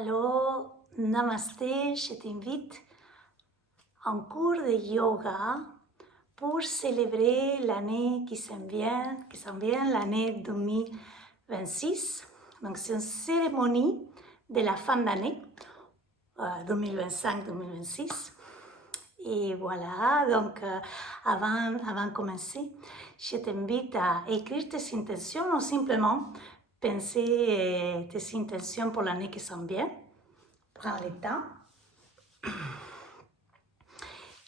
Alors, Namasté, je t'invite à un cours de yoga pour célébrer l'année qui s'en vient, l'année 2026. Donc, c'est une cérémonie de la fin d'année 2025-2026. Et voilà, donc avant de commencer, je t'invite à écrire tes intentions ou simplement penser tes intentions pour l'année qui s'en vient. Prends le temps.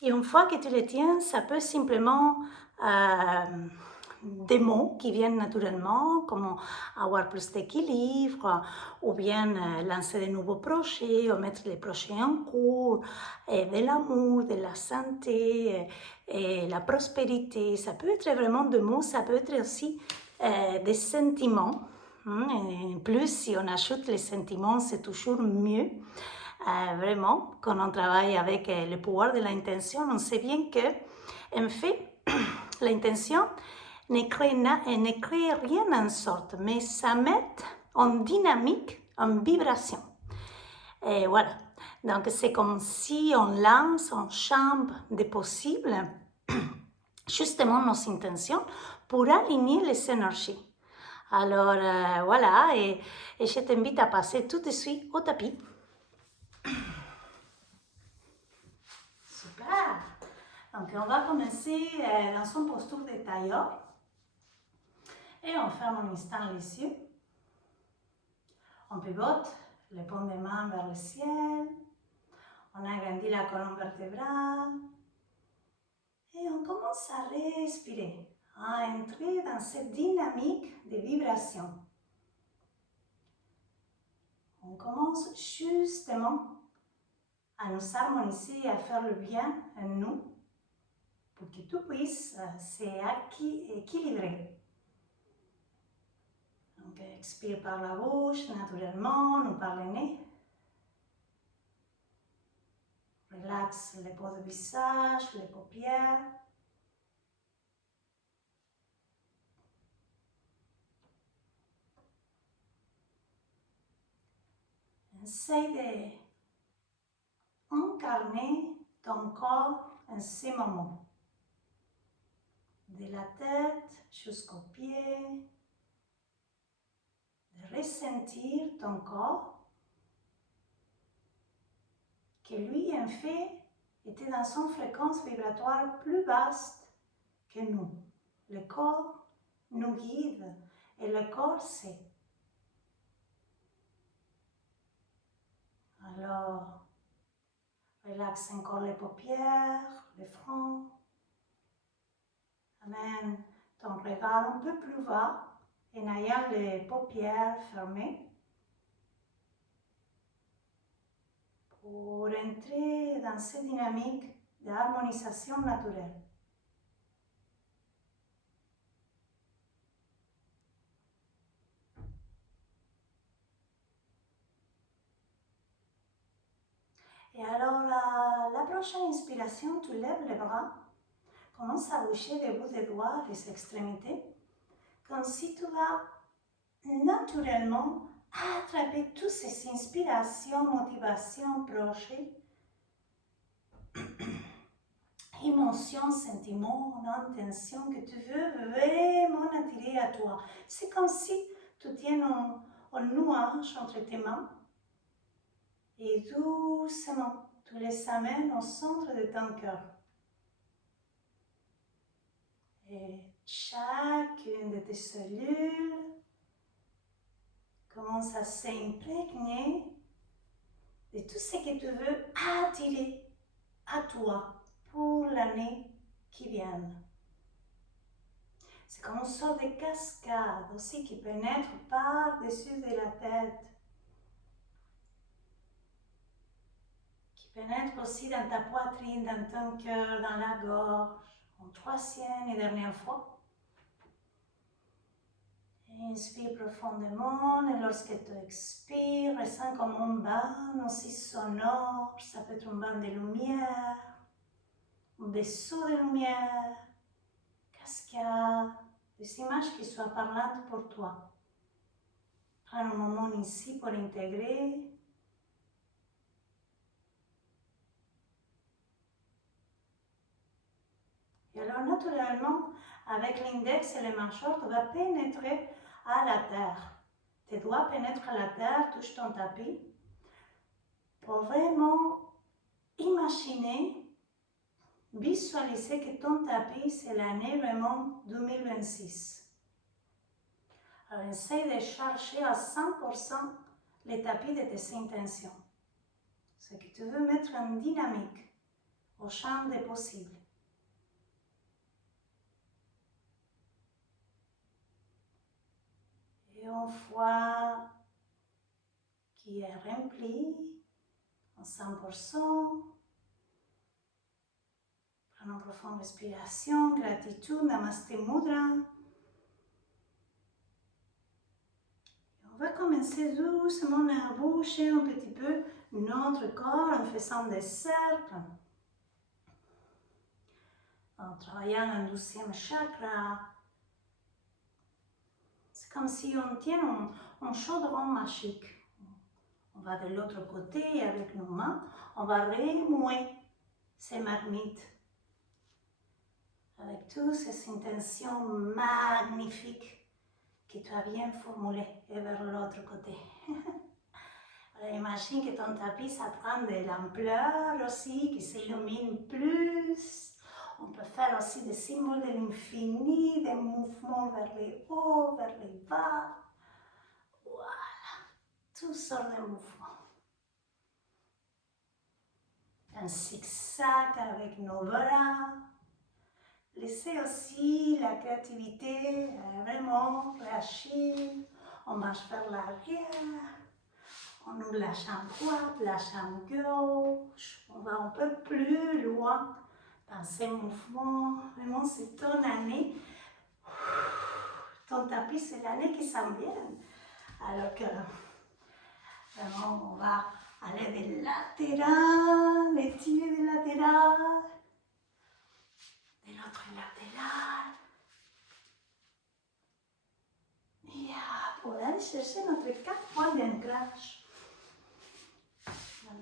Et une fois que tu les tiens, ça peut simplement des mots qui viennent naturellement, comme avoir plus d'équilibre, ou bien lancer de nouveaux projets, ou mettre les projets en cours, et de l'amour, de la santé, et la prospérité. Ça peut être vraiment des mots, ça peut être aussi des sentiments. Et en plus, si on ajoute les sentiments, c'est toujours mieux. Vraiment, quand on travaille avec le pouvoir de l'intention, on sait bien que, en fait, l'intention ne crée rien en sorte, mais ça met en dynamique, en vibration. Et voilà. Donc, c'est comme si on lance un champ de possibles, justement nos intentions, pour aligner les énergies. Alors, voilà, et je t'invite à passer tout de suite au tapis. Super. Donc, on va commencer dans son posture de tailleur. Et on ferme un instant les yeux. On pivote les paumes des mains vers le ciel. On agrandit la colonne vertébrale. Et on commence à respirer, à entrer dans cette dynamique de vibration. On commence justement à nous harmoniser, à faire le bien en nous pour que tout puisse s'équilibrer. Donc, expire par la bouche, naturellement, nous par le nez. Relaxe les pores du visage, les paupières. Essaye d'incarner ton corps en ces moments. De la tête jusqu'aux pieds. De ressentir ton corps que lui, en fait, était dans une fréquence vibratoire plus vaste que nous. Le corps nous guide et le corps sait. Alors, relaxe encore les paupières, le front. Amène ton regard un peu plus bas en ayant les paupières fermées. Pour entrer dans cette dynamique d'harmonisation naturelle. Et alors, la prochaine inspiration, tu lèves les bras, commence à bouger les bouts des doigts, les extrémités, comme si tu vas naturellement attraper toutes ces inspirations, motivations, projets, émotions, sentiments, intentions que tu veux vraiment attirer à toi. C'est comme si tu tiens un nuage entre tes mains et doucement, tu les amènes au centre de ton cœur. Et chacune de tes cellules commence à s'imprégner de tout ce que tu veux attirer à toi pour l'année qui vient. C'est comme une sorte de cascade aussi qui pénètre par-dessus de la tête, qui pénètre aussi dans ta poitrine, dans ton cœur, dans la gorge. Une troisième et dernière fois. Inspire profondément et lorsque tu expires, ressens comme un bain aussi sonore. Ça peut être un bain de lumière, un vaisseau de lumière, cascade, des images qui soient parlantes pour toi. Prends un moment ici pour intégrer naturellement, avec l'index et les mâchoires, tu vas pénétrer à la terre. Tes doigts pénètrent à la terre, touchent ton tapis, pour vraiment imaginer, visualiser que ton tapis, c'est l'année vraiment 2026. Alors, essaye de chercher à 100% les tapis de tes intentions. Ce que tu veux mettre en dynamique, au champ des possibles. Et une fois qui est rempli, en 100%, prends une profonde respiration, gratitude, Namaste Mudra. On va commencer doucement à bouger un petit peu notre corps en faisant des cercles, en travaillant un 12e chakra. C'est comme si on tient un chaudron magique. On va de l'autre côté avec nos mains, on va remuer ces marmites avec toutes ces intentions magnifiques que tu as bien formulées et vers l'autre côté. Alors, imagine que ton tapis, ça prend de l'ampleur aussi, qui s'illumine plus. On peut faire aussi des symboles de l'infini, des mouvements vers les hauts, vers les bas. Voilà, toutes sortes de mouvements. Un zigzag avec nos bras. Laissez aussi la créativité vraiment réagir. On marche vers l'arrière. On ouvre la jambe droite, la jambe gauche. On va un peu plus loin dans ces mouvements. Vraiment, c'est ton année. Ton tapis, c'est l'année qui s'en vient. Alors que vraiment, on va aller des latérales, étirer des latérales, de l'autre latéral. Et pour aller chercher notre 4 points d'ancrage.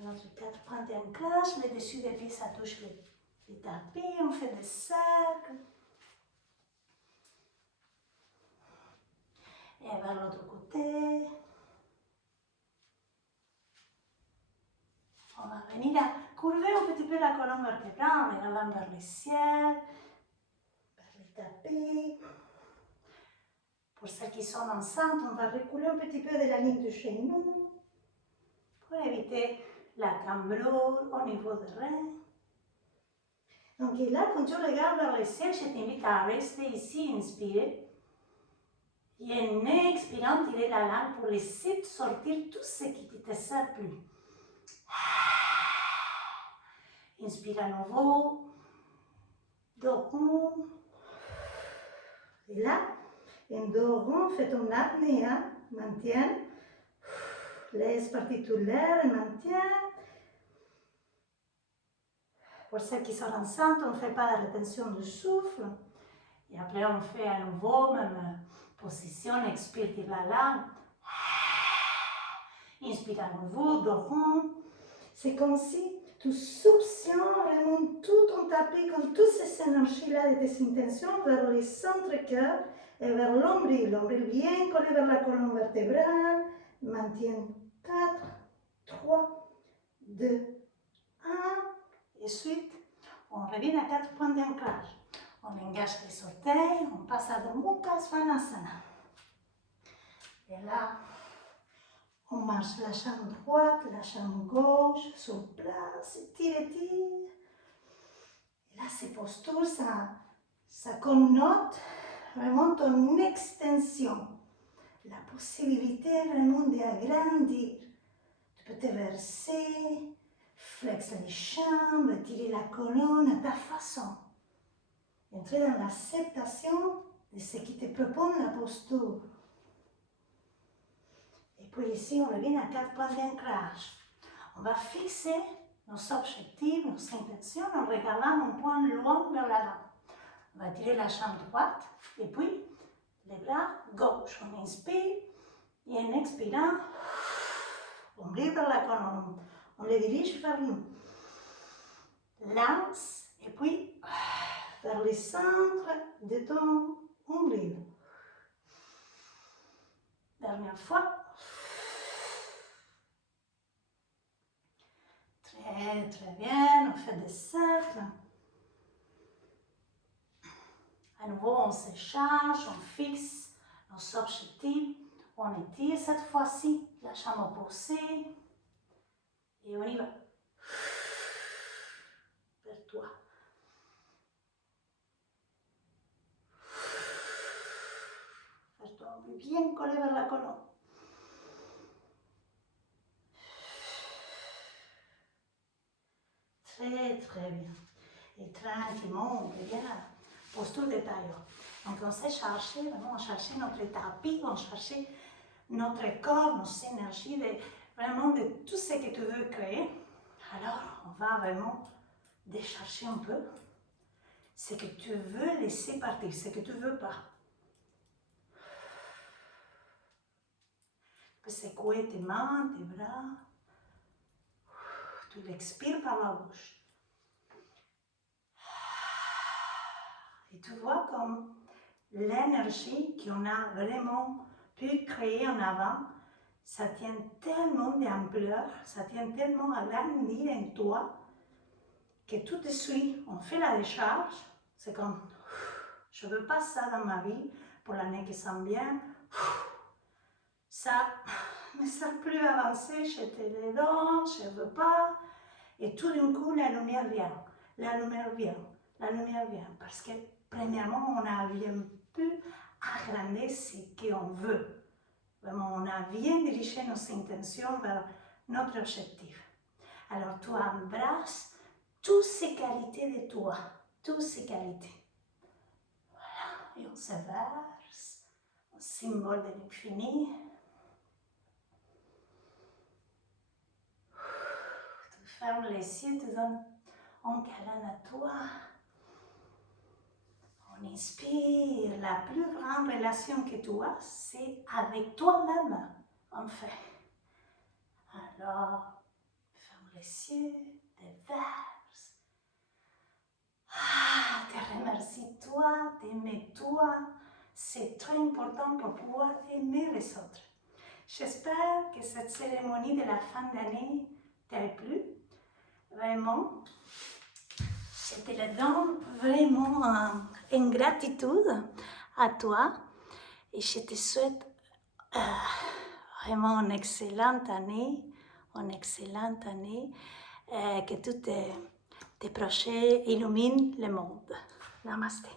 Notre 4 points d'ancrage, le dessus des pieds, ça touche les tapis, on fait des cercles. Et vers l'autre côté. On va venir à courber un petit peu la colonne vertébrale, en regardant vers le ciel, vers les tapis. Pour celles qui sont enceintes, on va reculer un petit peu de la ligne du genou pour éviter la cambrure au niveau des reins. Donc là, quand tu regardes vers le ciel, je t'invite à rester ici, inspirer. Et en expirant, tirer la langue pour laisser sortir tout ce qui ne te sert plus. Inspire à nouveau. Dos rond. Et là, en dos rond, fais ton apnée. Maintiens. Laisse partir tout l'air et maintiens. Pour celles qui sont enceintes, on ne fait pas la rétention du souffle. Et après, on fait à nouveau, même position, expire, tire la langue. Inspire à nouveau, dos rond. C'est comme si tu suctionnes vraiment tout ton tapis, comme toutes ces énergies-là de tes intentions vers le centre-cœur et vers l'ombril. L'ombril bien collé vers la colonne vertébrale. Maintiens 4, 3, 2, 1. Et ensuite, on revient à 4 points d'ancrage. On engage les orteils, on passe à Mukha Svanasana. Et là, on marche la jambe droite, la jambe gauche, sur place, tire, tire. Et là, ces postures, ça connote vraiment ton extension. La possibilité vraiment d'agrandir. Tu peux te verser, flex les jambes, tirer la colonne à ta façon. Entrer dans l'acceptation de ce qui te propose la posture. Et puis ici, on revient à 4 points d'ancrage. On va fixer nos objectifs, nos intentions en regardant un point loin vers l'avant. On va tirer la jambe droite et puis les bras gauche. On inspire et en expirant, on ouvre vers la colonne. On les dirige vers nous. Lance et puis vers le centre de ton nombril. Dernière fois. Très, très bien. On fait des cercles. À nouveau, on se charge, on fixe nos objectifs. On étire cette fois-ci la jambe opposée. Et on y va. Vers toi. Vers toi. On est bien collé vers la colonne. Très, très bien. Et tranquillement, on regarde. Posture de tailleur. Donc, on s'est cherché, vraiment, on cherchait notre tapis, on cherchait notre corps, nos énergies, vraiment de tout ce que tu veux créer. Alors, on va vraiment décharger un peu ce que tu veux laisser partir, ce que tu ne veux pas. Tu peux secouer tes mains, tes bras. Tu l'expires par la bouche. Et tu vois comme l'énergie qu'on a vraiment pu créer en avant, ça tient tellement d'ampleur, ça tient tellement à grandir en toi, que tout de suite, on fait la décharge. C'est comme, je ne veux pas ça dans ma vie pour l'année qui s'en vient. Ça ne me sert plus à avancer, j'étais dedans, je ne veux pas. Et tout d'un coup, la lumière vient, la lumière vient, la lumière vient. Parce que, premièrement, on a bien pu agrandir ce qu'on veut. Vraiment, on a bien dirigé nos intentions vers notre objectif. Alors, tu embrasses toutes ces qualités de toi, toutes ces qualités. Voilà, et on se verse, un symbole de l'infini. Tu fermes les yeux, tu donnes un câlin à toi. On inspire, la plus grande relation que tu as, c'est avec toi-même, en fait. Alors, ferme les yeux, te verse. Te remercie toi, t'aimer toi. C'est très important pour pouvoir aimer les autres. J'espère que cette cérémonie de la fin d'année t'a plu. Vraiment, je te le donne vraiment en gratitude à toi. Et je te souhaite vraiment une excellente année. Que tous tes projets illuminent le monde. Namaste.